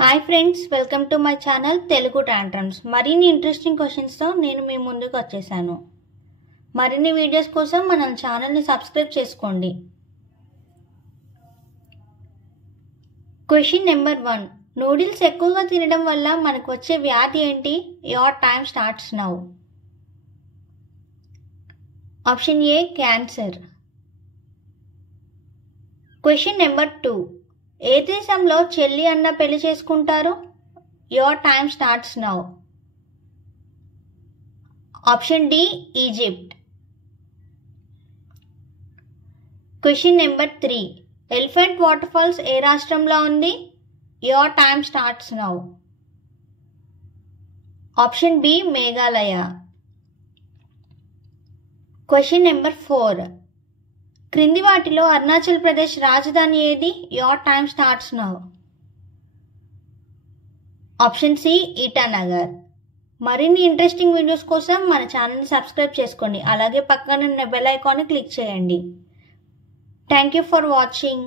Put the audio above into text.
Hi friends, welcome to my channel Telugu tantrums. మరిన్ని interesting క్వశ్చన్స్తో నేను మీ ముందుకు వచ్చేసాను. మరిన్ని వీడియోస్ కోసం మన ఛానల్ని సబ్స్క్రైబ్ చేసుకోండి. Question number 1. నూడిల్స్ ఎక్కువగా తినడం వల్ల మనకు వచ్చే వ్యాధి ఏంటి? Your time starts now. Option A cancer. Question number 2. ఏ దేశంలో చెల్లి అన్న పెళ్లి చేసుకుంటారు? Your time starts now. Option D Egypt. Question number 3. Elephant waterfalls ఏ రాష్ట్రంలో ఉంది? Your time starts now. Option B Meghalaya. Question number 4. క్రింది వాటిలో అరుణాచల్ ప్రదేశ్ రాజధాని ఏది? Your time starts now. Option C Itanagar. మరిన్ని ఇంట్రెస్టింగ్ వీడియోస్ కోసం మన ఛానల్ని సబ్స్క్రైబ్ చేసుకోండి. అలాగే పక్కన ఉన్న బెల్ ఐకాన్ని క్లిక్ చేయండి. Thank you for watching.